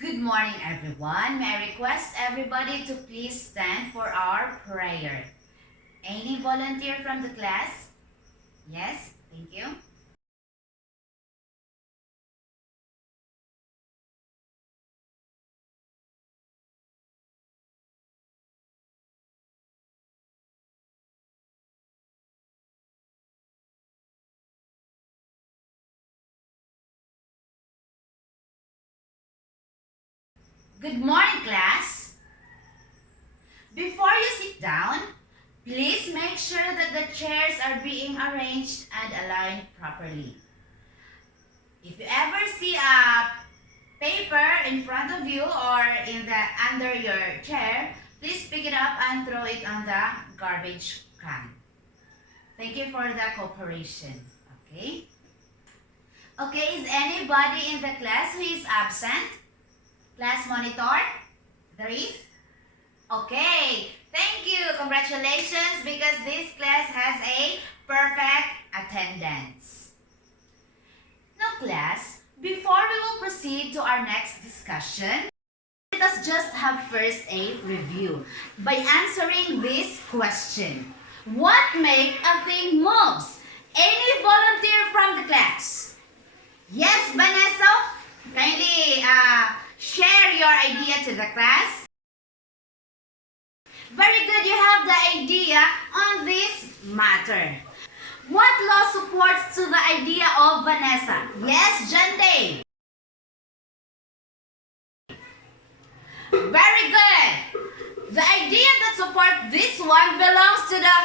Good morning, everyone. May I request everybody to please stand for our prayer. Any volunteer from the class? Yes, thank you. Good morning, class. Before you sit down, please make sure that the chairs are being arranged and aligned properly. If you ever see a paper in front of you or under your chair, please pick it up and throw it on the garbage can. Thank you for the cooperation. Okay? Okay, is anybody in the class who is absent? Class monitor? There is? Okay, thank you. Congratulations because this class has a perfect attendance. Now class, before we will proceed to our next discussion, let us just have first a review by answering this question. What makes a thing moves? Any volunteer from the class? Yes, Vanessa? Kindly share your idea to the class. Very good, you have the idea on this matter. What law supports to the idea of Vanessa? Yes, Jante. Very good. The idea that supports this one belongs to the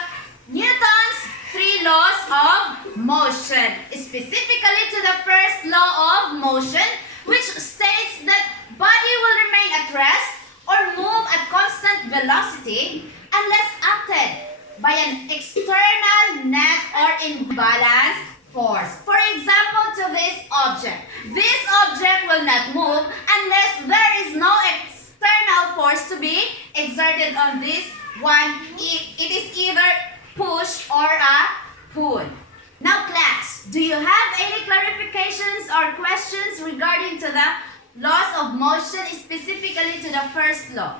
Newton's 3 laws of motion, specifically to the first law of motion, which states that body will remain at rest or move at constant velocity unless acted by an external net or imbalance force. For example, to this object will not move unless there is no external force to be exerted on this one. It is either push or a pull. Now class, do you have any clarifications or questions regarding to the laws of motion, specifically to the first law?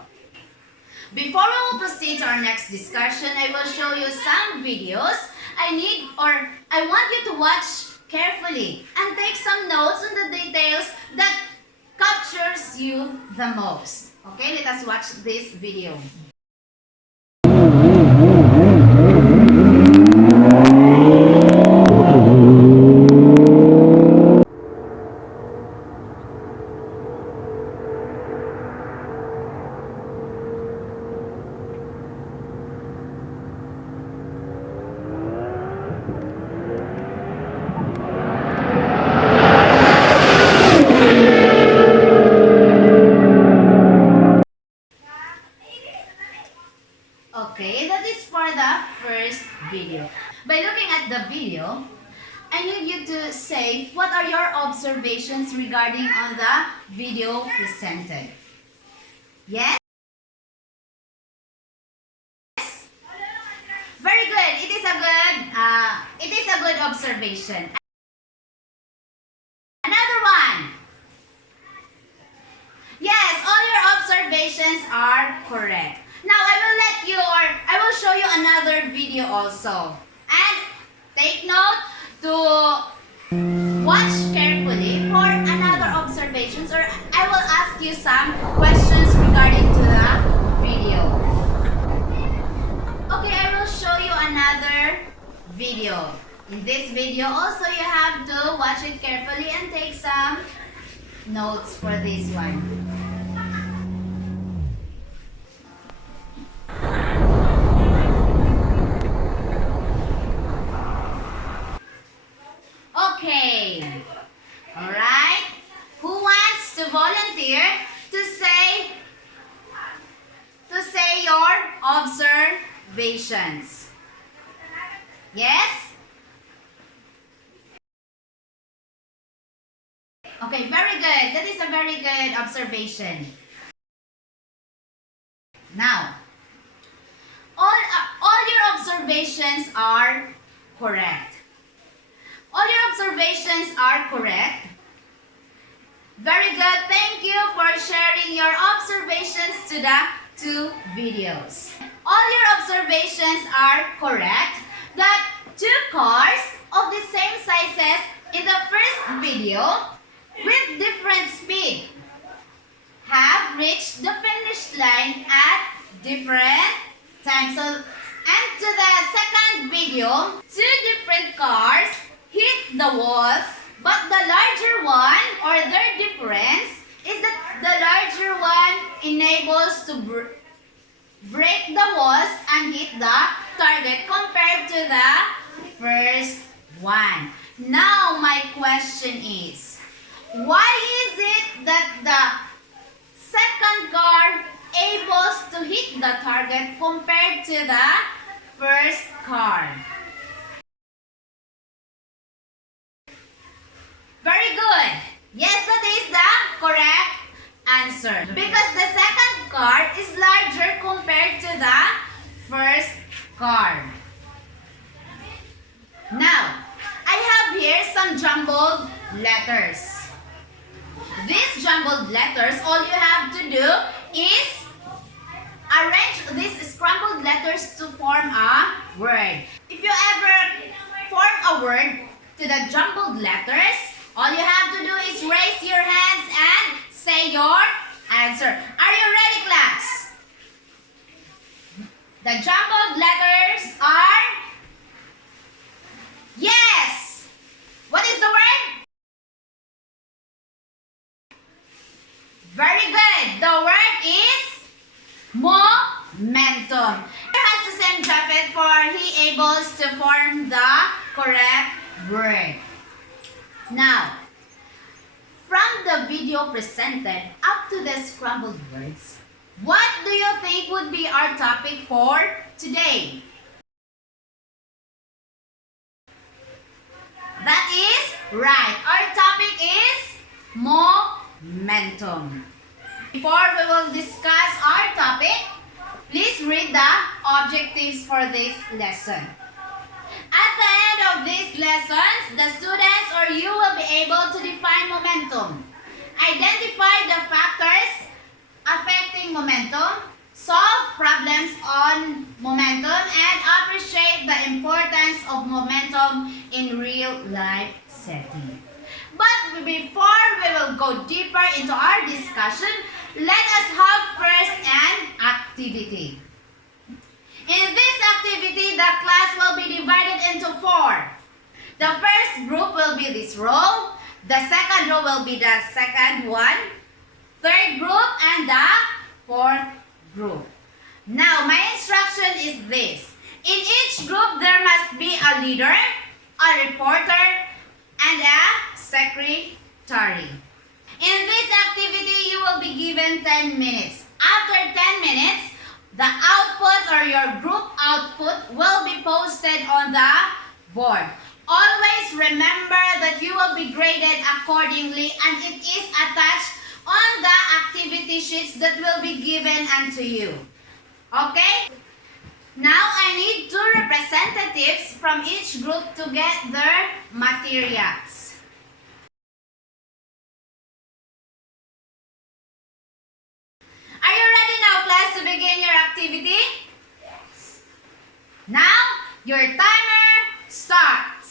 Before we will proceed to our next discussion, I will show you some videos I want you to watch carefully and take some notes on the details that captures you the most. Okay, let us watch this video. Okay, that is for the first video. By looking at the video, I need you to say what are your observations regarding on the video presented. Yes? Very good. It is a good observation. Another one. Yes, all your observations are correct. Now I will show you another video also. And take note to watch carefully for another observations, or I will ask you some questions regarding to the video. Okay, I will show you another video. In this video also you have to watch it carefully and take some notes for this one. Okay. All right. Who wants to volunteer to say your observations? Yes? Okay, very good. That is a very good observation. Now, all your observations are correct. All your observations are correct. Very good. Thank you for sharing your observations to the two videos. All your observations are correct. That two cars of the same sizes in the first video with different speed have reached the finish line at different times. So, and to the second video, two different cars hit the walls, but the larger one, or their difference, is that the larger one enables to break the walls and hit the target compared to the first one. Now, my question is, why is it that the second car able to hit the target compared to the first car? Very good. Yes, that is the correct answer. Because the second car is larger compared to the first car. Now, I have here some jumbled letters. These jumbled letters, all you have to do is arrange these scrambled letters to form a word. If you ever form a word to the jumbled letters, all you have to do is raise your hands and say your answer. Are you ready, class? The jumbled letters are... Yes! What is the word? Very good. The word is momentum. He has the same jacket for he able to form the correct word. Now, from the video presented up to the scrambled words, what do you think would be our topic for today? That is right. Our topic is momentum. Before we will discuss our topic, please read the objectives for this lesson. At the end of these lessons, the students or you will be able to define momentum, identify the factors affecting momentum, solve problems on momentum, and appreciate the importance of momentum in real-life setting. But before we will go deeper into our discussion, let us have first an activity. In this activity, the class will be divided into 4. The first group will be this row, the second row will be the second one, third group, and the fourth group. Now, my instruction is this. In each group, there must be a leader, a reporter, and a secretary. In this activity, you will be given 10 minutes. After 10 minutes, the output or your group output will be posted on the board. Always remember that you will be graded accordingly and it is attached on the activity sheets that will be given unto you. Okay? Now I need 2 representatives from each group to get their materials. Are you ready now, class, to begin your activity? Yes. Now, your timer starts.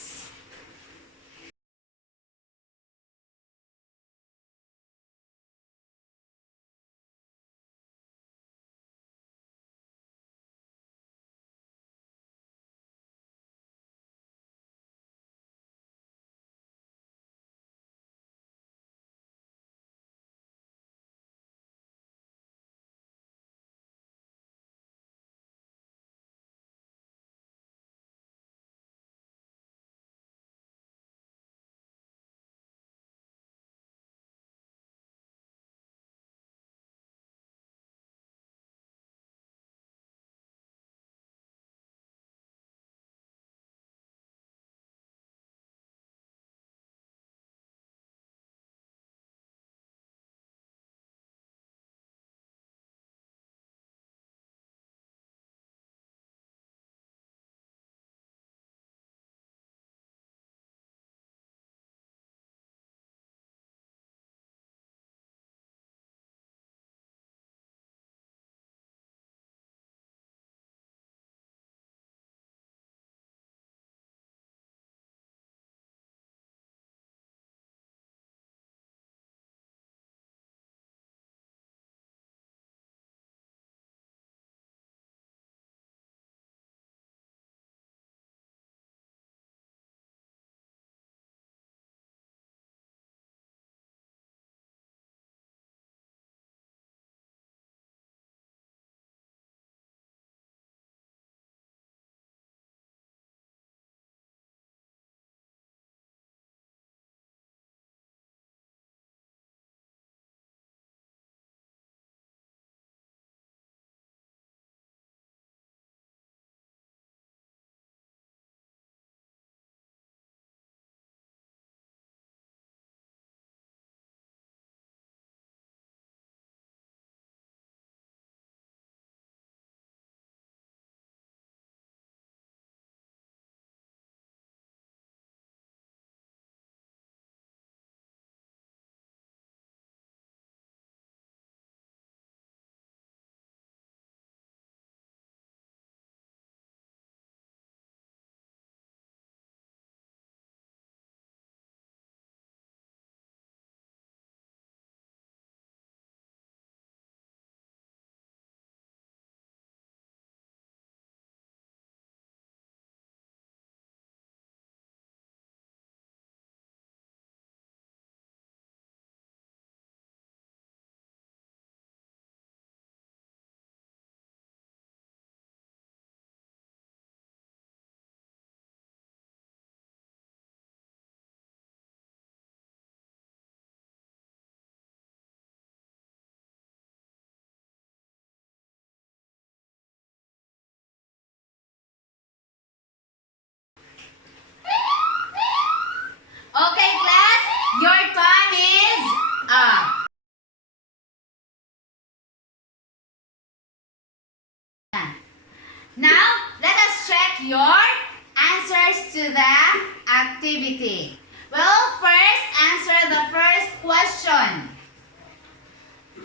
activity. Well, first, answer the first question.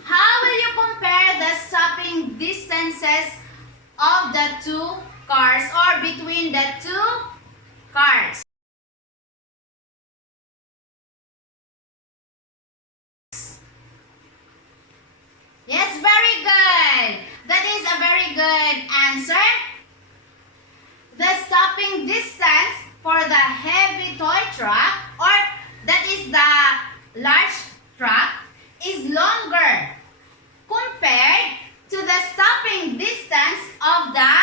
How will you compare the stopping distances of the two cars or between the two cars? Yes, very good. That is a very good answer. The stopping distance for the heavy toy truck, or that is the large truck, is longer compared to the stopping distance of the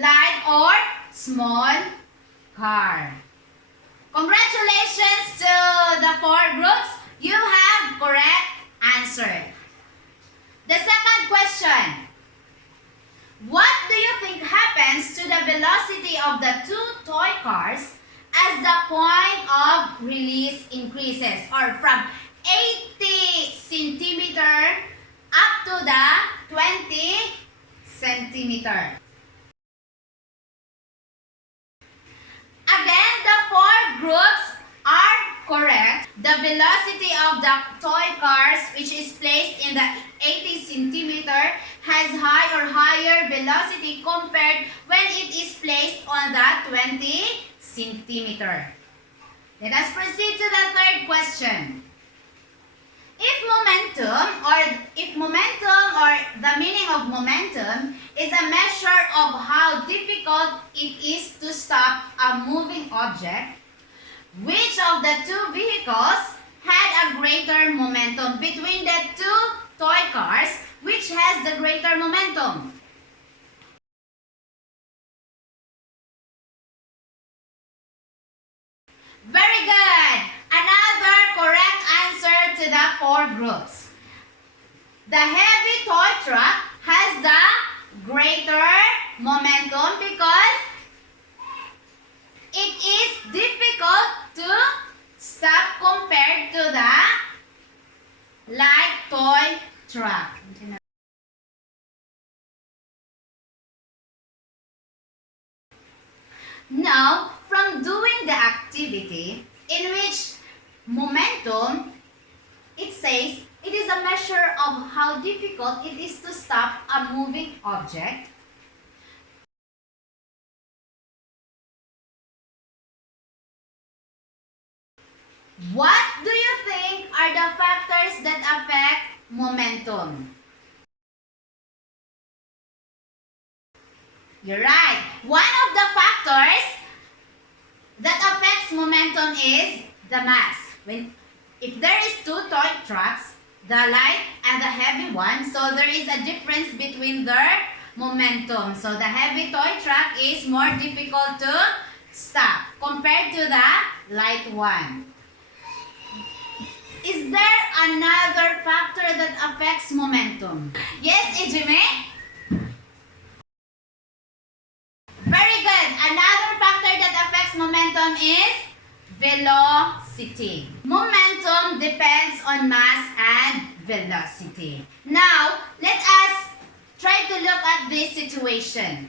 light or small car. Congratulations to the 4 groups. You have correct answer. The second question. What do you think happens to the velocity of the two toy cars as the point of release increases, or from 80 centimeter up to the 20 centimeter? Again, the 4 groups are correct. The velocity of the toy cars, which is placed in the 80 centimeter, has higher velocity compared when it is placed on the 20 centimeter. Let us proceed to the third question. If momentum or the meaning of momentum is a measure of how difficult it is to stop a moving object, which of the two vehicles had a greater momentum between the two toy cars? Which has the greater momentum? Very good. Another correct answer to the 4 groups. The heavy toy truck has the greater momentum because it is difficult to stop compared to the light toy truck. Now, from doing the activity in which momentum, it says it is a measure of how difficult it is to stop a moving object. What do you think are the factors that affect momentum? You're right. One of the factors that affects momentum is the mass. If there is 2 toy trucks, the light and the heavy one, so there is a difference between their momentum. So the heavy toy truck is more difficult to stop compared to the light one. Is there another factor that affects momentum? Yes, Ejime? Very good. Another factor that affects momentum is velocity. Momentum depends on mass and velocity. Now, let us try to look at this situation.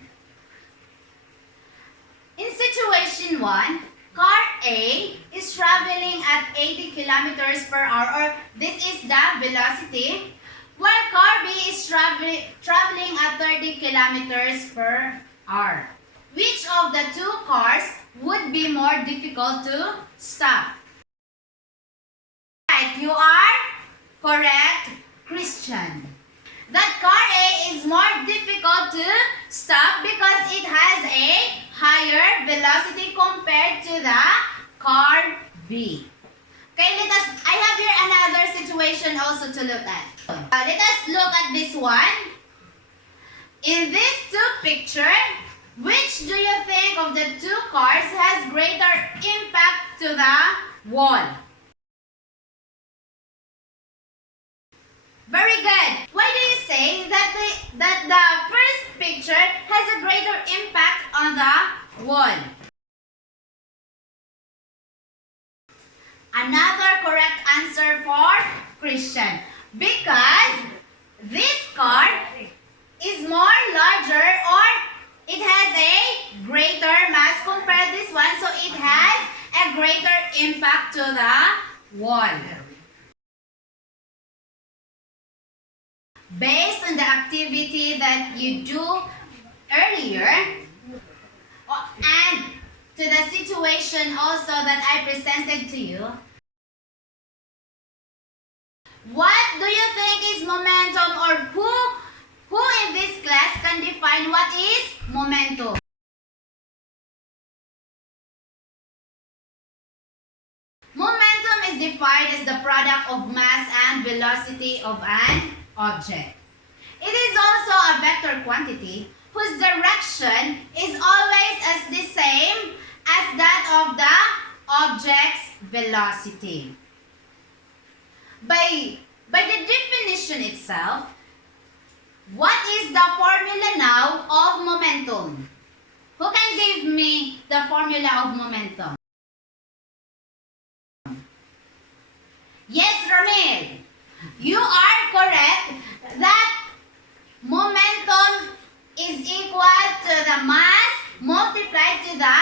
In situation 1, car A is traveling at 80 kilometers per hour, or this is the velocity, while car B is traveling at 30 kilometers per hour. Which of the 2 cars would be more difficult to stop? Right, you are correct, Christian. That car A is more difficult to stop because it has a higher velocity compared to the car B. Okay, I have here another situation also to look at. Let us look at this one. In these 2 pictures, which do you think of the 2 cars has greater impact to the wall? Very good. Why do you say that the first picture has a greater impact on the wall? Another correct answer for Christian. Because this car is more larger, or it has a greater mass compared to this one, so it has a a greater impact to the wall. Based on the activity that you do earlier, and to the situation also that I presented to you, what do you think is momentum, or who in this class can define what is momentum? Momentum is defined as the product of mass and velocity of an object. It is also a vector quantity whose direction is always as the same as that of the object's velocity. By the definition itself, what is the formula now of momentum? Who can give me the formula of momentum? Yes, Ramil, you are correct that momentum is equal to the mass multiplied to the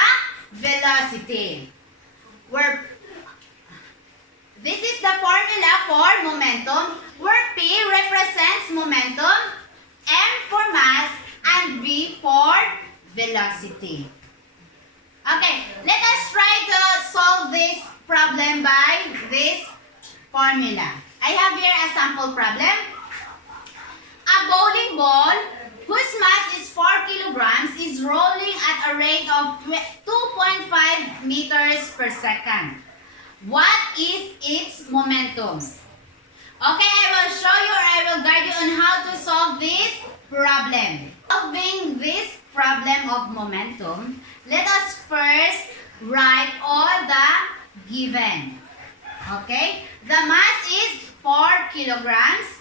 velocity. This is the formula for momentum, where P represents momentum, M for mass, and V for velocity. Okay, let us try to solve this problem by this formula. I have here a sample problem. A bowling ball whose mass is 4 kilograms is rolling at a rate of 2.5 meters per second. What is its momentum? Okay, I will show you, or I will guide you on how to solve this problem. Solving this problem of momentum, let us first write all the given. Okay, the mass is 4 kilograms,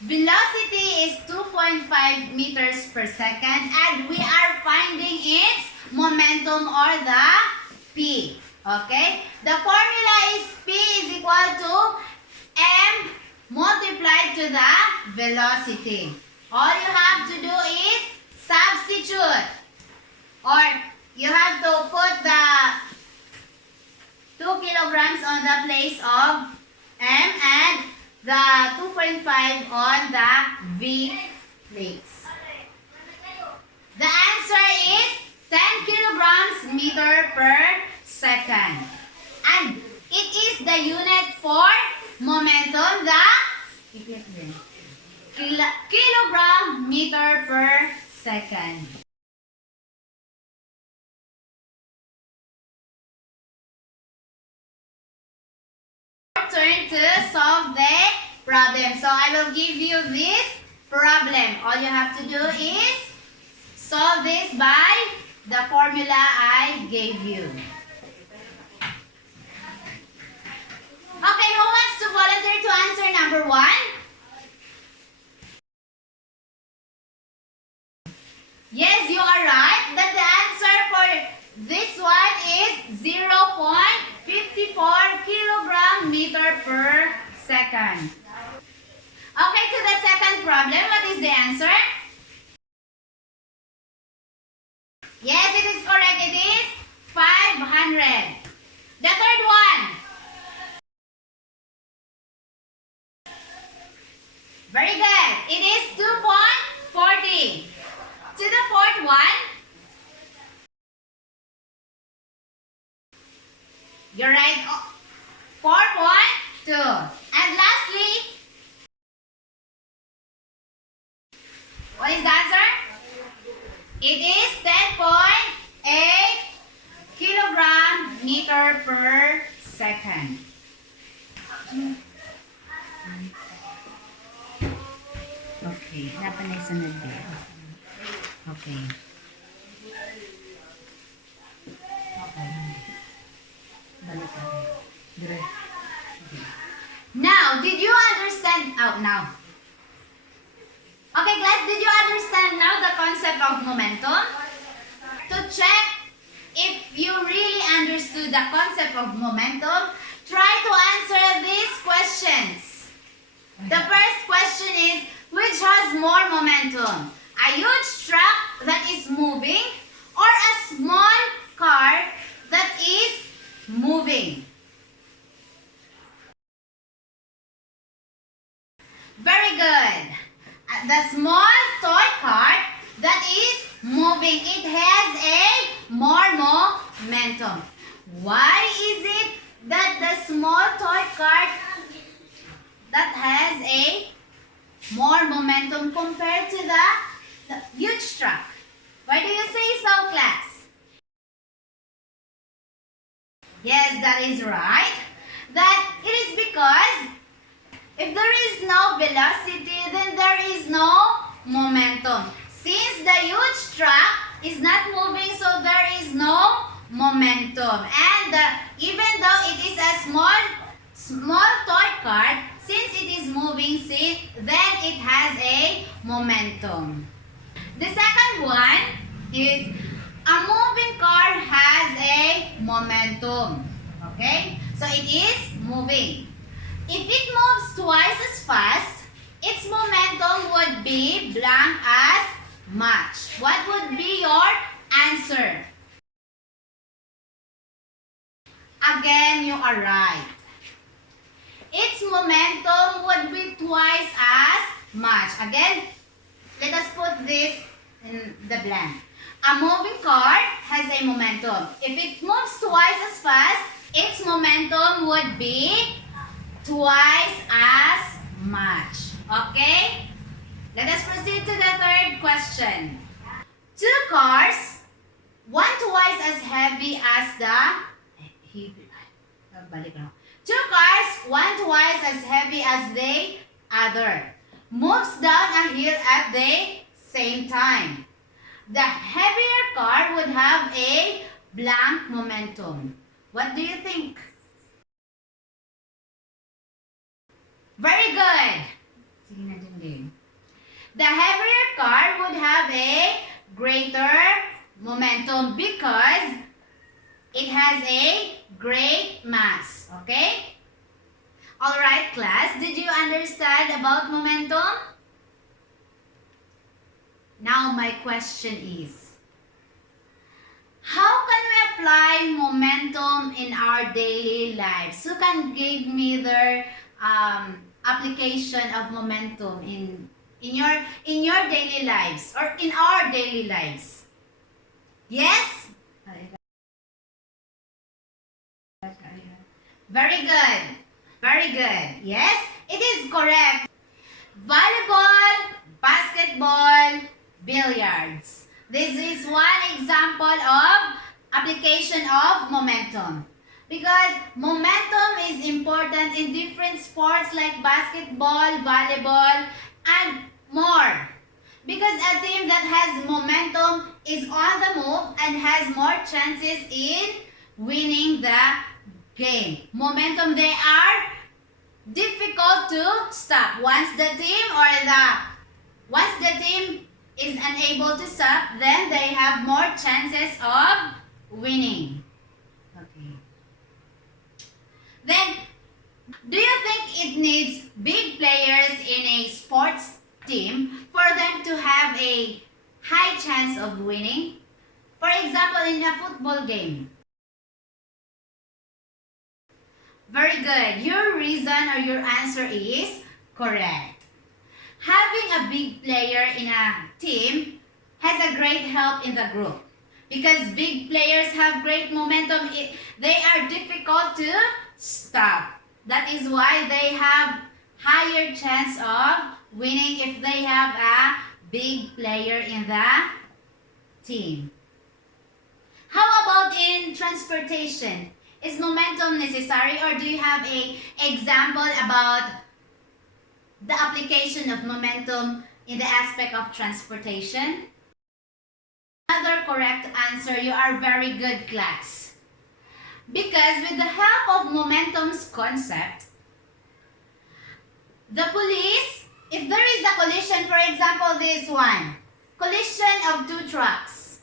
velocity is 2.5 meters per second, and we are finding its momentum, or the P. Okay, the formula is P is equal to M multiplied to the velocity. All you have to do is substitute, or you have to put the 2 kilograms on the place of M and the 2.5 on the V place. The answer is 10 kilograms meter per second. And it is the unit for momentum, the kilogram meter per second. Turn to solve the problem. So I will give you this problem. All you have to do is solve this by the formula I gave you. Okay, who wants to volunteer to answer number 1? Yes, you are right. That the answer for this one is 0.54 kilogram meter per second. Okay, to the second problem, what is the answer? Yes, it is correct. It is 500. The third one. Very good. It is 2.40. To the fourth one. You're right. 4.2. And lastly, what is the answer? It is 10.8 kilogram meter per second. Okay, dapat na isunod din. Okay. Balik ka. Okay. Now, did you understand? Oh, now. Okay, class, did you understand now the concept of momentum? To check if you really understood the concept of momentum, try to answer these questions. The first question is, which has more momentum? A huge truck that is moving, or a small car that is moving. Very good. The small toy cart that is moving, it has a more momentum. Why is it that the small toy cart that has a more momentum compared to the huge truck? Why do you say so, class? Yes, that is right. That it is because if there is no velocity, then there is no momentum. Since the huge truck is not moving, so there is no momentum. And even though it is a small toy cart, since it is moving, then it has a momentum. The second one is a moving car has a momentum. Okay? So it is moving. If it moves twice as fast, its momentum would be blank as much. What would be your answer? Again, you are right. Its momentum would be twice as much. Again, let us put this in the blank. A moving car has a momentum. If it moves twice as fast, its momentum would be twice as much. Okay? Let us proceed to the third question. Two cars, one twice as heavy as two cars, one twice as heavy as the other, moves down a hill at the same time. The heavier car would have a blank momentum. What do you think? Very good. The heavier car would have a greater momentum because it has a great mass. Okay? Alright, class. Did you understand about momentum? Now my question is, how can we apply momentum in our daily lives? Who can give me their application of momentum in your daily lives or in our daily lives? Yes? Very good. Very good. Yes, it is correct. Volleyball, basketball, billiards. This is one example of application of momentum. Because momentum is important in different sports like basketball, volleyball, and more. Because a team that has momentum is on the move and has more chances in winning the game. Momentum, they are difficult to stop. Once the team is unable to stop, then they have more chances of winning. Okay. Then, do you think it needs big players in a sports team for them to have a high chance of winning? For example, in a football game. Very good. Your reason or your answer is correct. Having a big player in a team has a great help in the group. Because big players have great momentum, they are difficult to stop. That is why they have higher chance of winning if they have a big player in the team. How about in transportation? Is momentum necessary, or do you have an example about the application of momentum in the aspect of transportation? Another correct answer. You are very good, class. Because with the help of momentum's concept, the police, if there is a collision, for example this one, collision of two trucks,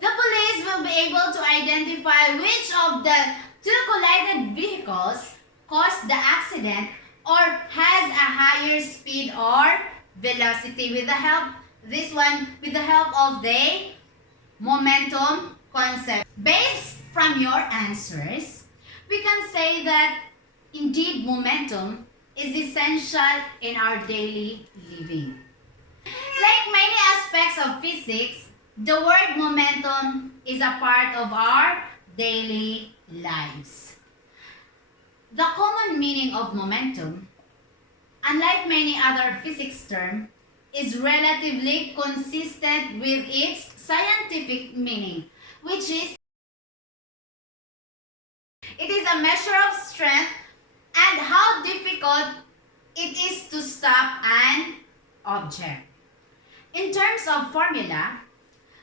the police will be able to identify which of the two collided vehicles caused the accident or has a higher speed or velocity with the help of the momentum concept. Based from your answers, we can say that indeed momentum is essential in our daily living. Like many aspects of physics, the word momentum is a part of our daily lives. The common meaning of momentum, unlike many other physics terms, is relatively consistent with its scientific meaning, which is it is a measure of strength and how difficult it is to stop an object. In terms of formula,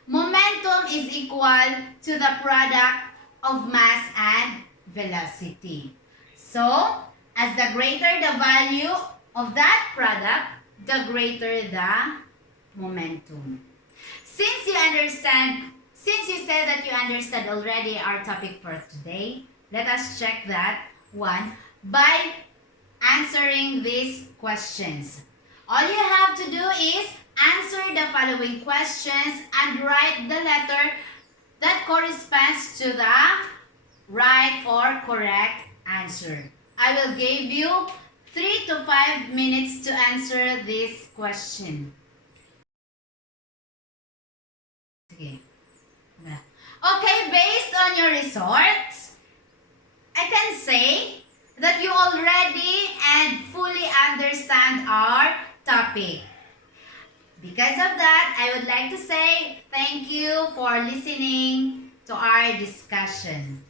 momentum is equal to the product of mass and velocity. So, as the greater the value of that product, the greater the momentum. Since you said that you understand already our topic for today, let us check that one by answering these questions. All you have to do is answer the following questions and write the letter that corresponds to the right or correct answer. I will give you 3 to 5 minutes to answer this question. Okay, based on your results, I can say that you already and fully understand our topic. Because of that, I would like to say thank you for listening to our discussion.